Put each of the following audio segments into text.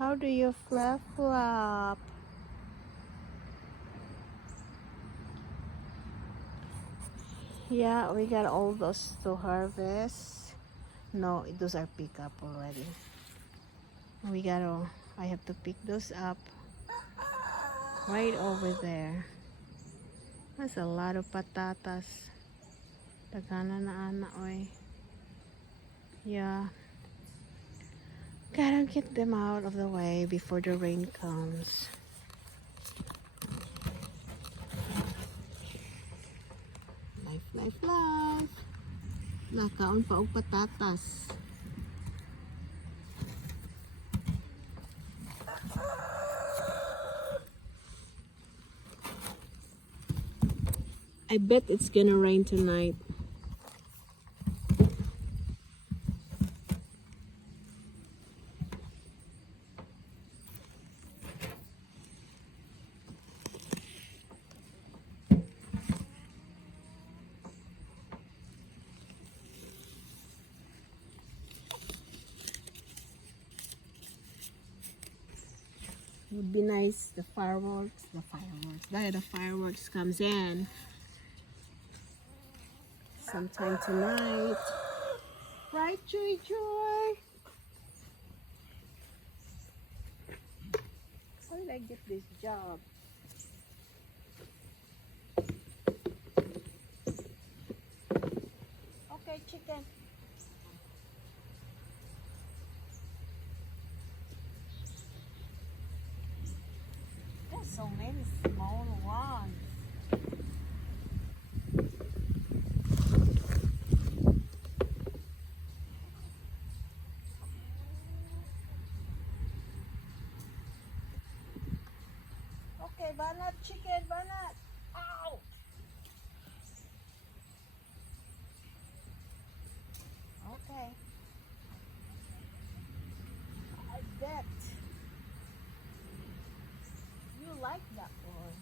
How do you flap flop? Yeah, we got all those to harvest. No, those are picked up already. I have to pick those up right over there. That's a lot of patatas. Dagana na ana oy. Yeah. Gotta get them out of the way before the rain comes. Life. Nakaon pa og patatas. I bet it's gonna rain tonight. It would be nice, the fireworks comes in sometime tonight. Right, Joy? How did I get this job? Okay, chicken. There's so many small ones. Okay, banat chicken, banat. Ow! Okay. I bet you like that one.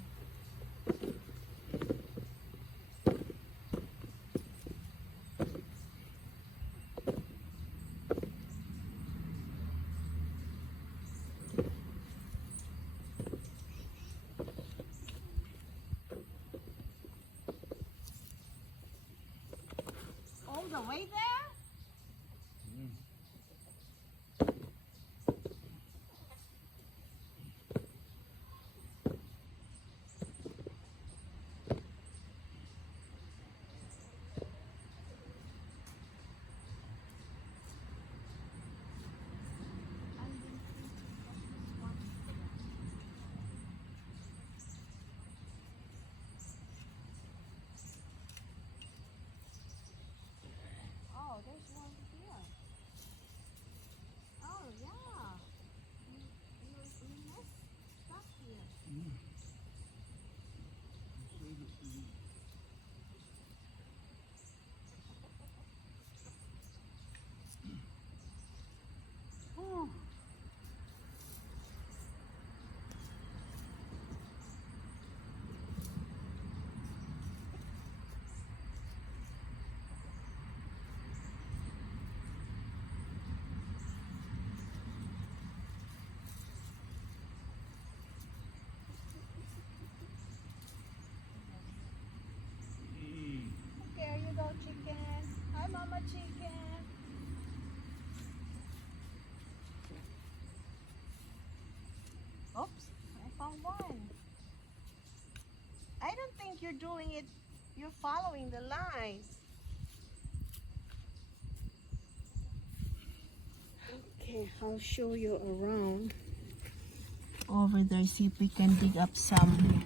All the way there? Oh, there's one here. Oh, yeah. You messed stuff here. Oh. There you go, chicken. Hi, Mama Chicken. Oops, I found one. I don't think you're doing it. You're following the line. Okay, I'll show you around. Over there, see if we can dig up some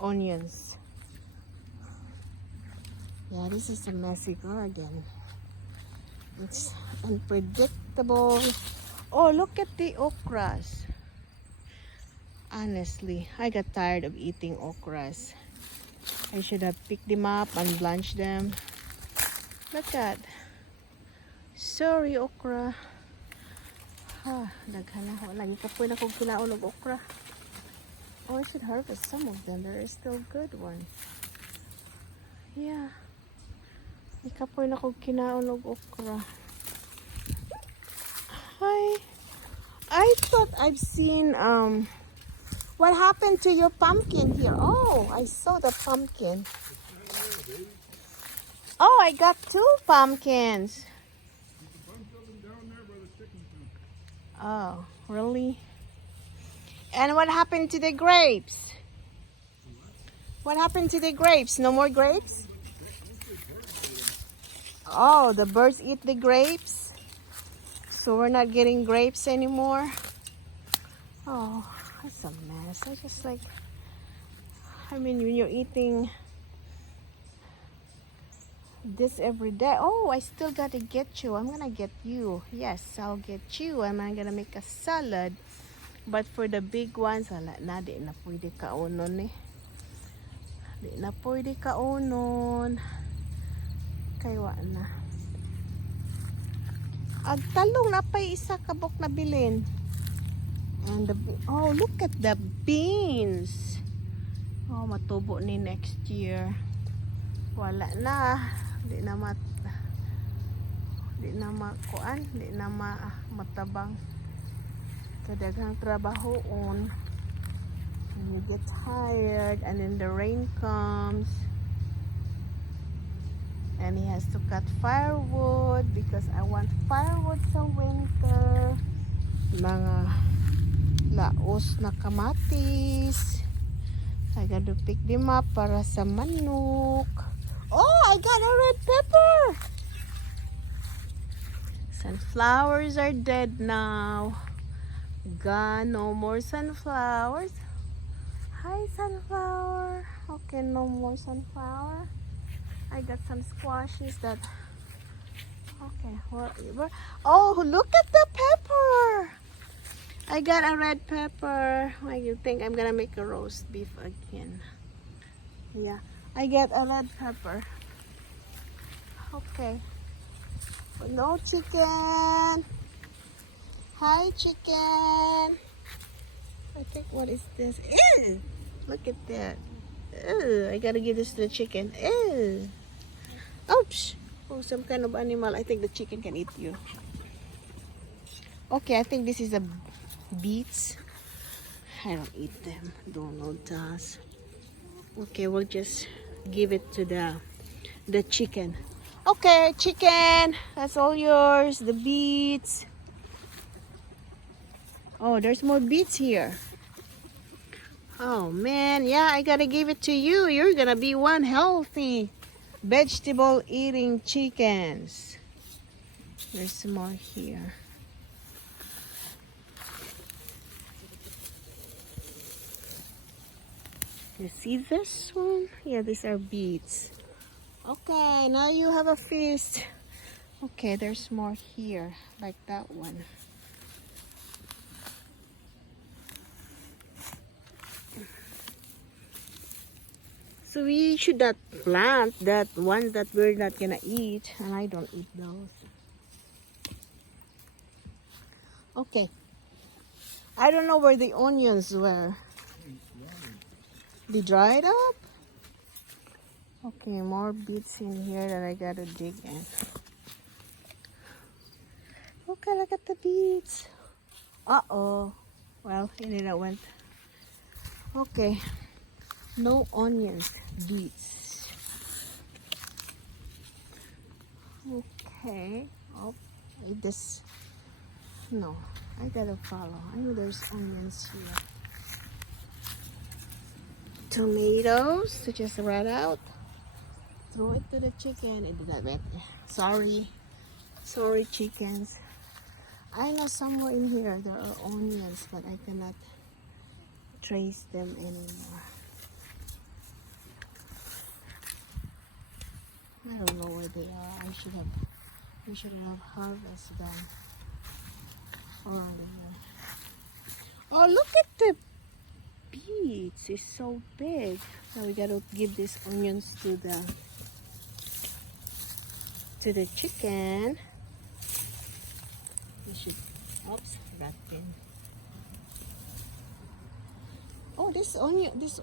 onions. Yeah, this is a messy garden. It's unpredictable. Oh, look at the okras. Honestly, I got tired of eating okras. I should have picked them up and blanched them. Look at. Sorry, okra. Daghan na. Wala ni kapoy na kong kinaon og okra. Oh, I should harvest some of them. There are still good ones. Yeah. Ni kapoy na kong kinaon og okra. Hi. thought I've seen what happened to your pumpkin here? Oh, I saw the pumpkin. Oh, I got 2 pumpkins. Oh, really? And what happened to the grapes? What happened to the grapes? No more grapes? Oh, the birds eat the grapes? So we're not getting grapes anymore? Oh, that's a mess. I just like, I mean, when you're eating this every day. Oh, I still gotta get you. I'm gonna get you. Yes, I'll get you. And I'm gonna make a salad. But for the big ones, wala na. Di na pwede kaunon eh. Di na pwede kaunon. Kaya na. Agtalong na pa isa kabok na bilin. And the, oh, look at the beans. Oh, matubo ni next year. Wala na. Di na makuan, di na matabang. Kadaghang trabahoon. And you get tired, and then the rain comes. And he has to cut firewood because I want firewood sa winter. Mga laos na kamatis. I got to pick them up para sa manok. Oh, I got a red pepper. Sunflowers are dead now. Gone, no more sunflowers. Hi, sunflower. Okay, no more sunflower. I got some squashes that. Okay, oh, look at the pepper. I got a red pepper. I think I'm gonna make a roast beef again. Yeah, I get a red pepper. Okay. No chicken. Hi, chicken. I think, what is this? Ew! Look at that. Ew, I gotta give this to the chicken. Ew. Oops. Oh, some kind of animal. I think the chicken can eat you. Okay, I think this is a beets. I don't eat them. Don't know does. Okay, we'll just give it to the chicken. Okay, chicken. That's all yours. The beets. Oh, there's more beets here. Oh man, yeah, I gotta give it to you. You're gonna be one healthy vegetable eating chickens. There's more here. You see this one? Yeah, these are beets. Okay, now you have a feast. Okay, there's more here, like that one. So we should not plant that ones that we're not gonna eat, and I don't eat those. Okay. I don't know where the onions were. They dried up? Okay, more beets in here that I gotta dig in. Okay, look at the beets. Uh-oh. Well, in it went. Okay. No onions, beets. Okay. Oh, this. No, I gotta follow. I know there's onions here. Tomatoes to just rat out. Throw it to the chicken. It did not wet. Sorry. Sorry, chickens. I know somewhere in here there are onions, but I cannot trace them anymore. I don't know where they are. We should have harvested them around here. Oh, look at the beets. It's so big. Now we gotta give these onions to the chicken. We should. Oops, that thing. Oh, this onion, this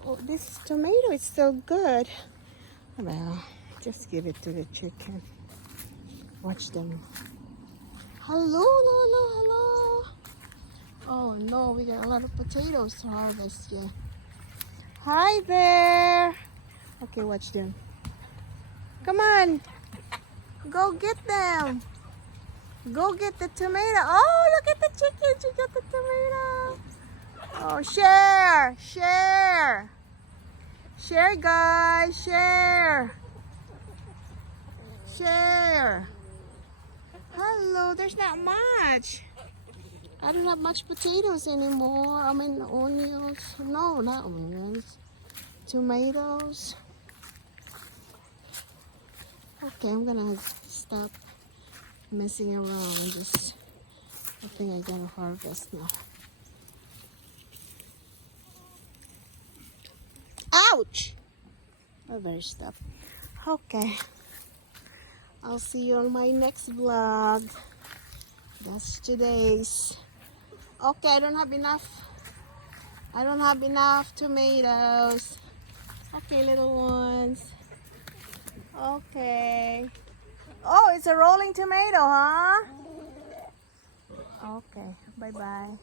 tomato is still good. Well, just give it to the chicken. Watch them. Hello, hello, hello. Oh no, we got a lot of potatoes to harvest. Yeah. Hi there. Okay, watch them. Come on. Go get them. Go get the tomato. Oh, look at the chickens. You got the tomato. Oh, share. Share. Share, guys. Share. Share. Hello. There's not much. I don't have much potatoes anymore. I mean, onions. No, not onions. Tomatoes. Okay, I'm gonna stop messing around and just, I think I gotta harvest now. Ouch! I better stop. Okay. I'll see you on my next vlog. That's today's. Okay, I don't have enough. I don't have enough tomatoes. Okay, little ones. Okay. Oh, it's a rolling tomato, huh? Okay, bye-bye.